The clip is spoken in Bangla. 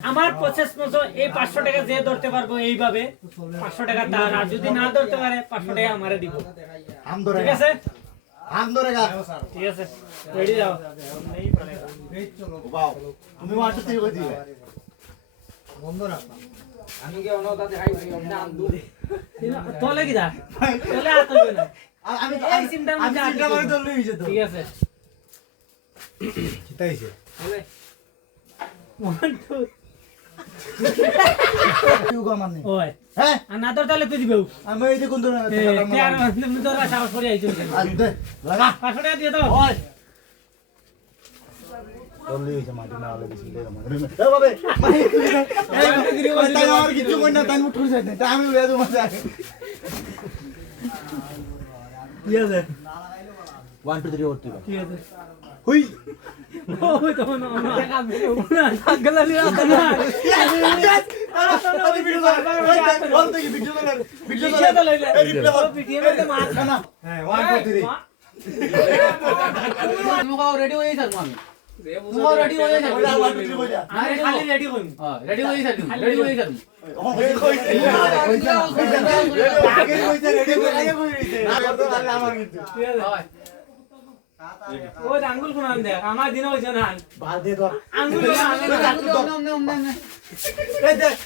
আমার প্রসেস মতো এই 500 টাকা যে ধরতে পারবো এইভাবে 500 টাকা তার, আর যদি না ধরতে পারে 500 টাকা আমারে দিব। ঠিক আছে হাম ধরেগা ঠিক আছে রেডি যাও। বাও তুমি মারতে তুই কই দিবে বন্ধ রাখ আমি কি অনদা দেখাই না আন্দু তোলে কি দা তোলে আর তুই না আমি এই সিমটার মধ্যে আমি সিমটা মারি ধরলে হইছে তো ঠিক আছে কিতাইছে বলে 1 2 তুই গো মানে ওই হ্যাঁ আর না ধরতে হলে তুই দিবেও আমি এই যে কোন ধরে আর তুমি ধরা সাহস করে আইছো দে লাগা 500 টাকা দিয়ে দাও। ওই ধরলে হইছে মাটি না হলে বেশি দে মানে এ বাবে তাই আমার কিছু কই না তাই মুঠুর যাই তাই আমি উড়ে দেব মজা কি আছে 1 2 3 করতে ঠিক আছে হুই ওই তো না না গলা লিয়া না আরে ভিডিও কর বল তো কি ভিডিও কর ভিডিও কর তো লইলে এই রিপ্লে কর ভিডিও মধ্যে মার না হ্যাঁ 1 2 3 তুমি কও রেডি হই স্যার আমি তুমি রেডি হয়ে যাও 1 2 3 কইরা আমি খালি রেডি হইম। হ্যাঁ রেডি হই স্যার রেডি হই স্যার আগে কইছে রেডি কইছে না করতে পারলে আমার কিন্তু ঠিক আছে ওই আঙ্গুল কোন আন দেখ আমার দিন হইছে না বাল দে তো আঙ্গুল কোন আন এই দেখ